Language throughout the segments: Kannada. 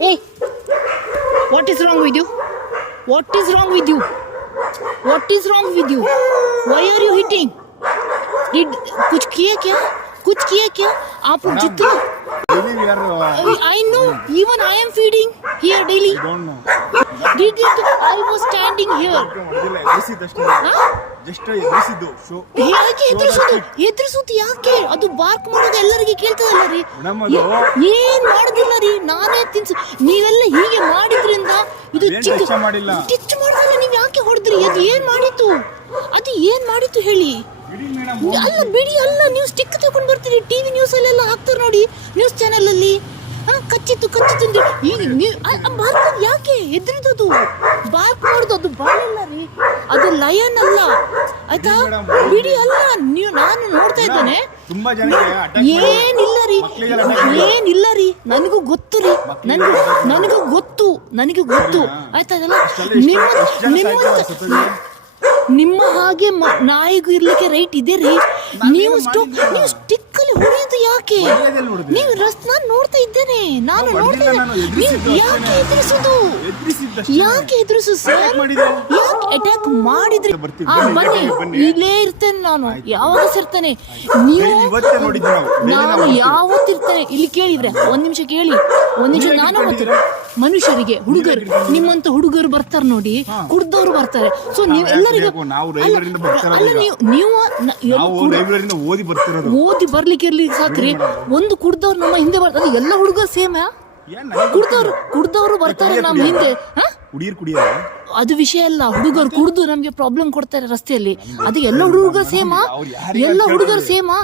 Hey, what is wrong with you? What is wrong with you? What is wrong with you? Why are you hitting? Did कुछ किया क्या? कुछ किया क्या? आप जितना I know. Even I am feeding here daily. I don't know. Did it? I was standing here. ಯಾಕೆ ಹೆದರ್ಸುದು ಯಾಕೆ? ಅದು ಬಾರ್ಕ್ ಮಾಡೋದು ಎಲ್ಲರಿಗೆ ಕೇಳ್ತದಲ್ಲ ರೀ. ಏನ್ ಮಾಡುದಿಲ್ಲ ರೀ, ನಾನೇ ತಿನ್ಸು. ನೀವೆಲ್ಲ ಹೀಗೆ ಮಾಡಿದ್ರಿಂದ ಇದು ಟಚ್ ಮಾಡಿಲ್ಲ. ನೀವ್ ಯಾಕೆ ಹೊಡೆದ್ರಿ? ಅದು ಏನ್ ಮಾಡಿತ್ತು? ಅದು ಏನ್ ಮಾಡಿತ್ತು ಹೇಳಿ? ಅಲ್ಲ ಬಿಡಿ, ಅಲ್ಲ ನೀವು ಸ್ಟಿಕ್ ತಗೊಂಡ್ ಬರ್ತೀರಿ. ಟಿವಿ ನ್ಯೂಸ್ ಅಲ್ಲೆಲ್ಲ ಹಾಕ್ತಾರೆ ನೋಡಿ, ನ್ಯೂಸ್ ಚಾನೆಲ್ ಅಲ್ಲಿ. ಕಚ್ಚಿತ್ತು ಈಗ ಬಾರ್ಕ್ ಯಾಕೆ ಹೆದರಿದದು? ಬಾರ್ಕ್ ಮಾಡೋದು ಅದು ಬಾಳಲ್ಲ ರೀ, ಅದು ಲಯನ್ ಅಲ್ಲ ಆಯ್ತಾ? ಬಿಡಿ, ಅಲ್ಲ ನೀವು, ನಾನು ನೋಡ್ತಾ ಇದ್ದೇನೆ. ಏನಿಲ್ಲ ರೀ, ನನಗೂ ಗೊತ್ತು ರೀ, ನನಗೂ ಗೊತ್ತು ಆಯ್ತಾ? ನಿಮ್ಮ ಹಾಗೆ ನಾಯಿಗೂ ಇರ್ಲಿಕ್ಕೆ ರೈಟ್ ಇದೆ ರೀ. ನೀವು ಸ್ಟಿಕ್ ಅಲ್ಲಿ ಹೊಡೆಯೋದು ಯಾಕೆ? ನೀವು ನಾನು ನೋಡ್ತಾ ಇದ್ದೇನೆ, ನಾನು ನೋಡ್ತಾ ಇದ್ದೇನೆ. ಯಾಕೆ ಎದುರಿಸುದು? ಯಾಕೆ ಎದುರಿಸು ಸರ್? ಯಾಕೆ ಅಟ್ಯಾಕ್ ಮಾಡಿದ್ರಿ? ಬನ್ನಿ, ಇಲ್ಲೇ ಇರ್ತೇನೆ ನಾನು, ಯಾವಾಗ ಸೇರ್ತೇನೆ ನೀವು. ನಾನು ಯಾವತ್ತಿರ್ತೇನೆ ಇಲ್ಲಿ. ಕೇಳಿದ್ರೆ ಒಂದ್ ನಿಮಿಷ ಕೇಳಿ, ಒಂದ್ ನಿಮಿಷ. ನಾನು ಮತ್ತೆ ಮನುಷ್ಯರಿಗೆ, ಹುಡುಗರು, ನಿಮ್ಮಂತ ಹುಡುಗರು ಬರ್ತಾರೆ ನೋಡಿ, ಕುಡ್ದವ್ರು ಬರ್ತಾರೆ. ಸೊ ನೀವೆಲ್ಲರಿಗೂ ಓದಿ ಬರ್ಲಿಕ್ಕೆ ಇರ್ಲಿಕ್ಕೆ ಸಾಕ್ರಿ. ಒಂದು ಕುಡ್ದವ್ರು ನಮ್ಮ ಹಿಂದೆ ಬರ್ತಾರೆ. ಎಲ್ಲ ಹುಡುಗರು ಸೇಮ್? ಕುಡ್ದವ್ರು ಬರ್ತಾರೆ ನಮ್ಮ ಹಿಂದೆ. ಅದು ವಿಷಯ ಅಲ್ಲ. ಹುಡುಗರು ಕುಡ್ದು ನಮ್ಗೆ ಪ್ರಾಬ್ಲಮ್ ಕೊಡ್ತಾರೆ ರಸ್ತೆಯಲ್ಲಿ. ಅದು ಎಲ್ಲ ಹುಡುಗರು ಸೇಮಾ? ಎಲ್ಲ ಹುಡುಗರು ಸೇಮಾ?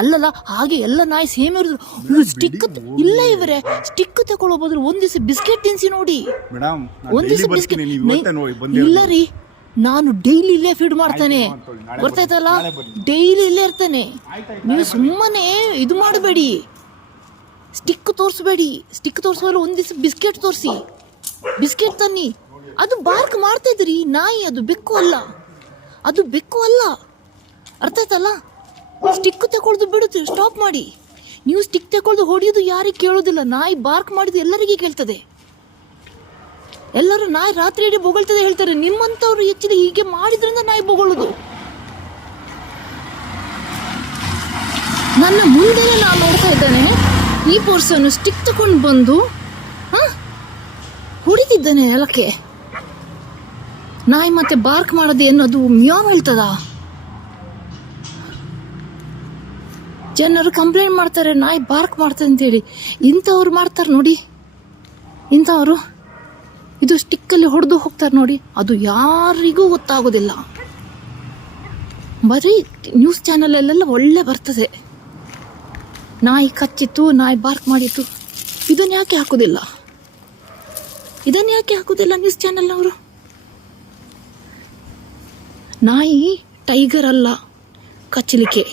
ಅಲ್ಲಲ್ಲ, ಹಾಗೆ ಎಲ್ಲ ನಾಯಿ ಸೇಮ್ ಇರೋದು. ಸ್ಟಿಕ್ ಇಲ್ಲ ಇವರೇ, ಸ್ಟಿಕ್ ತಗೊಳ್ಳೋ ಬದಲು ಒಂದ್ ದಿವಸ ಬಿಸ್ಕೆಟ್ ತಿನ್ಸಿ ನೋಡಿ. ಒಂದ್ ದಿವಸ ಬಿಸ್ಕೆಟ್ ಇಲ್ಲ ರೀ, ನಾನು ಡೈಲಿ ಇಲ್ಲೇ ಫೀಡ್ ಮಾಡ್ತೇನೆ, ಗೊತ್ತಾಯ್ತಲ್ಲ? ಡೈಲಿ ಇಲ್ಲೇ ಇರ್ತೇನೆ. ನೀವು ಸುಮ್ಮನೆ ಇದು ಮಾಡಬೇಡಿ, ಸ್ಟಿಕ್ ತೋರಿಸಬೇಡಿ. ಸ್ಟಿಕ್ ತೋರಿಸುವಲ್ಲ, ಒಂದ್ ದಿವಸ ಬಿಸ್ಕೆಟ್ ತೋರಿಸಿ, ಬಿಸ್ಕೆಟ್ ತನ್ನಿ. ಅದು ಬಾರ್ಕ್ ಮಾಡ್ತಾ ಇದ್ರಿ ನಾಯಿ, ಅದು ಬೆಕ್ಕು ಅಲ್ಲ, ಅರ್ಥ ಆಯ್ತಲ್ಲ? ಸ್ಟಿಕ್ ತಗೊಳ್ದು ಬಿಡುತ್ತೆ, ಸ್ಟಾಪ್ ಮಾಡಿ. ನೀವು ಸ್ಟಿಕ್ ತಗೊಳ್ದು ಹೊಡೆಯೋದು ಯಾರಿಗೆ ಕೇಳೋದಿಲ್ಲ. ನಾಯಿ ಬಾರ್ಕ್ ಮಾಡಿದ್ದು ಎಲ್ಲರಿಗೆ ಕೇಳ್ತದೆ. ಎಲ್ಲರೂ ನಾಯಿ ರಾತ್ರಿ ಇಡೀ ಬೊಗಳ್ತದೆ ಹೇಳ್ತಾರೆ. ನಿಮ್ಮಂಥವ್ರು ಹೆಚ್ಚಿಗೆ ಹೀಗೆ ಮಾಡಿದ್ರಿಂದ ನಾಯಿ ಬೊಗಳೋದು. ನನ್ನ ಮುಂದೆನೇ ನಾನು ನೋಡ್ತಾ ಇದ್ದೇನೆ, ಈ ಪರ್ಸನ್ ಸ್ಟಿಕ್ ತಗೊಂಡು ಬಂದು ಹೊಡಿತಿದ್ದಾನೆ ನೆಲಕ್ಕೆ. ನಾಯಿ ಮತ್ತೆ ಬಾರ್ಕ್ ಮಾಡೋದು ಅನ್ನೋದು ಮ್ಯಾವ್ ಹೇಳ್ತದ? ಜನರು ಕಂಪ್ಲೇಂಟ್ ಮಾಡ್ತಾರೆ, ನಾಯಿ ಬಾರ್ಕ್ ಮಾಡ್ತದೆ ಅಂತೇಳಿ. ಇಂಥವ್ರು ಮಾಡ್ತಾರೆ ನೋಡಿ, ಇಂಥವ್ರು ಇದು ಸ್ಟಿಕ್ಕಲ್ಲಿ ಹೊಡೆದು ಹೋಗ್ತಾರೆ ನೋಡಿ. ಅದು ಯಾರಿಗೂ ಗೊತ್ತಾಗೋದಿಲ್ಲ. ಬರೀ ನ್ಯೂಸ್ ಚಾನಲಲ್ಲೆಲ್ಲ ಒಳ್ಳೆ ಬರ್ತದೆ, ನಾಯಿ ಕಚ್ಚಿತ್ತು, ನಾಯಿ ಬಾರ್ಕ್ ಮಾಡಿತ್ತು. ಇದನ್ನು ಯಾಕೆ ಹಾಕೋದಿಲ್ಲ ನ್ಯೂಸ್ ಚಾನಲ್ನವರು? ನಾಯಿ ಟೈಗರ್ ಅಲ್ಲ ಕಚ್ಚಲಿಕ್ಕೆ.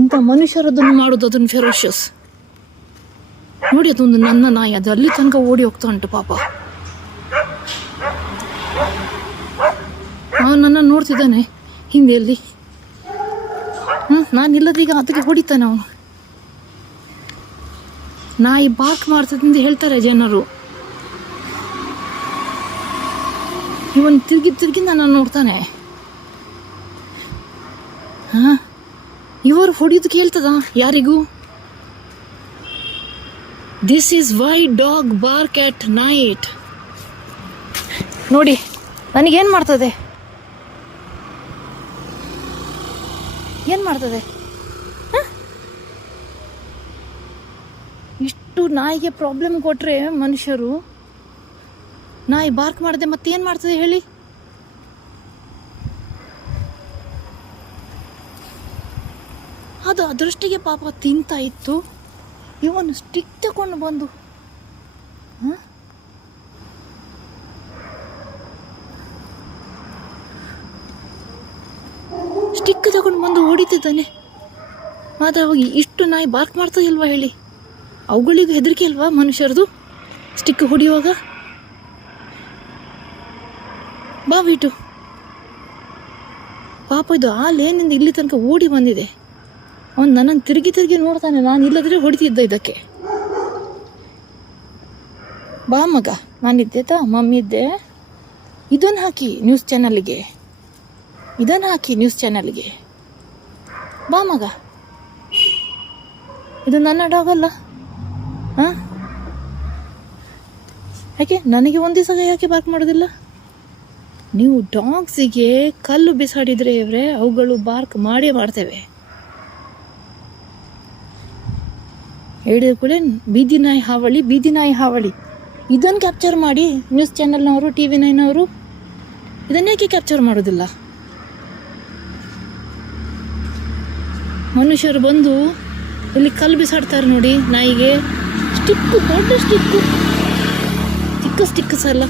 ಇಂಥ ಮನುಷ್ಯರದನ್ನು ಮಾಡೋದು, ಅದನ್ನು ಫೆರೋಷಿಯಸ್ ನೋಡಿ. ಅದೊಂದು ನನ್ನ ನಾಯಿ, ಅದು ಅಲ್ಲಿ ತನಕ ಓಡಿ ಹೋಗ್ತಾ ಉಂಟು ಪಾಪ. ಅವನು ನನ್ನ ನೋಡ್ತಿದ್ದಾನೆ ಹಿಂದೆಯಲ್ಲಿ. ನಾನಿಲ್ಲದೀಗ ಅದಕ್ಕೆ ಹೊಡಿತಾನೆ ಅವನು. ನಾಯಿ ಬಾರ್ಕ್ ಮಾಡ್ತದೆ ಅಂತ ಹೇಳ್ತಾರೆ ಜನರು. ಇವನು ತಿರುಗಿ ನನ್ನ ನೋಡ್ತಾನೆ. ಇವರು ಹೊಡಿಯೋದು ಕೇಳ್ತದ ಯಾರಿಗೂ? This is why dog bark at night. ನೋಡಿ ನನಗೇನು ಮಾಡ್ತದೆ, ಇಷ್ಟು ನಾಯಿಗೆ ಪ್ರಾಬ್ಲಮ್ ಕೊಟ್ರೆ ಮನುಷ್ಯರು, ನಾಯಿ ಬಾರ್ಕ್ ಮಾಡದೆ ಮತ್ತೇನು ಮಾಡ್ತದೆ ಹೇಳಿ? ಅದು ಅದರಷ್ಟಿಗೆ ಪಾಪ ತಿಂತಾ ಇತ್ತು. ಇವನು ಸ್ಟಿಕ್ ತಗೊಂಡು ಬಂದು ಹೊಡಿತಿದ್ದಾನೆ. ಆದರೆ ಅವಾಗ ಇಷ್ಟು ನಾಯಿ ಬಾರ್ಕ್ ಮಾಡ್ತದಿಲ್ವಾ ಹೇಳಿ? ಅವುಗಳಿಗೂ ಹೆದರಿಕೆ ಅಲ್ವಾ ಮನುಷ್ಯರದು ಸ್ಟಿಕ್ ಹೊಡಿಯುವಾಗ? ಬಾ ಬಿಟ್ಟು ಪಾಪ ಇದು ಆ ಲೇನಿಂದ ಇಲ್ಲಿ ತನಕ ಓಡಿ ಬಂದಿದೆ. ಅವನು ನನ್ನನ್ನು ತಿರುಗಿ ನೋಡ್ತಾನೆ, ನಾನು ಇಲ್ಲದ್ರೆ ಹೊಡಿತಿದ್ದ ಇದಕ್ಕೆ. ಬಾ ಮಗ, ನಾನಿದ್ದೆ ಮಮ್ಮಿ ಇದ್ದೆ. ಇದನ್ನು ಹಾಕಿ ನ್ಯೂಸ್ ಚಾನಲ್ಗೆ, ಇದನ್ನು ಹಾಕಿ ನ್ಯೂಸ್ ಚಾನಲ್ಗೆ. ಬಾ ಮಗ, ಇದು ನನ್ನ ಡಾಗ್ ಅಲ್ಲ. ಹಾಂ, ಯಾಕೆ ನನಗೆ ಒಂದು ದಿವಸ ಯಾಕೆ ಬಾರ್ಕ್ ಮಾಡೋದಿಲ್ಲ? ನೀವು ಡಾಗ್ಸಿಗೆ ಕಲ್ಲು ಬಿಸಾಡಿದರೆ ಇವರೇ ಅವುಗಳು ಬಾರ್ಕ್ ಮಾಡೇ ಮಾಡ್ತೇವೆ. ಹೇಳಿದ ಕೂಡ ಬೀದಿ ನಾಯಿ ಹಾವಳಿ, ಬೀದಿ ನಾಯಿ ಹಾವಳಿ. ಇದನ್ನು ಕ್ಯಾಪ್ಚರ್ ಮಾಡಿ ನ್ಯೂಸ್ ಚಾನಲ್ನವರು, TV9 ಅವರು ಇದನ್ನೇಕೆ ಕ್ಯಾಪ್ಚರ್ ಮಾಡೋದಿಲ್ಲ? ಮನುಷ್ಯರು ಬಂದು ಇಲ್ಲಿ ಕಲ್ಲು ಬಿಸಾಡ್ತಾರೆ ನೋಡಿ ನಾಯಿಗೆ. ಸ್ಟಿಕ್ಕು, ದೊಡ್ಡ ಸ್ಟಿಕ್ಕು, ಸ್ಟಿಕ್ಕಸ್ ಅಲ್ಲ.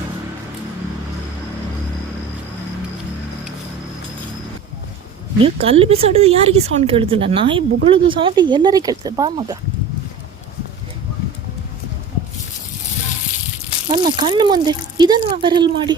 ನೀವು ಕಲ್ಲು ಬಿಸಾಡೋದು ಯಾರಿಗೆ ಸೌಂಡ್ ಕೇಳೋದಿಲ್ಲ, ನಾಯಿ ಬುಗಳೋದು ಸೌಂಡ್ ಎಲ್ಲರಿಗೆ ಕೇಳ್ತದೆ. ಬಾ ಮಗ, ನನ್ನ ಕಣ್ಣು ಮುಂದೆ ಇದನ್ನು ವೈರಲ್ ಮಾಡಿ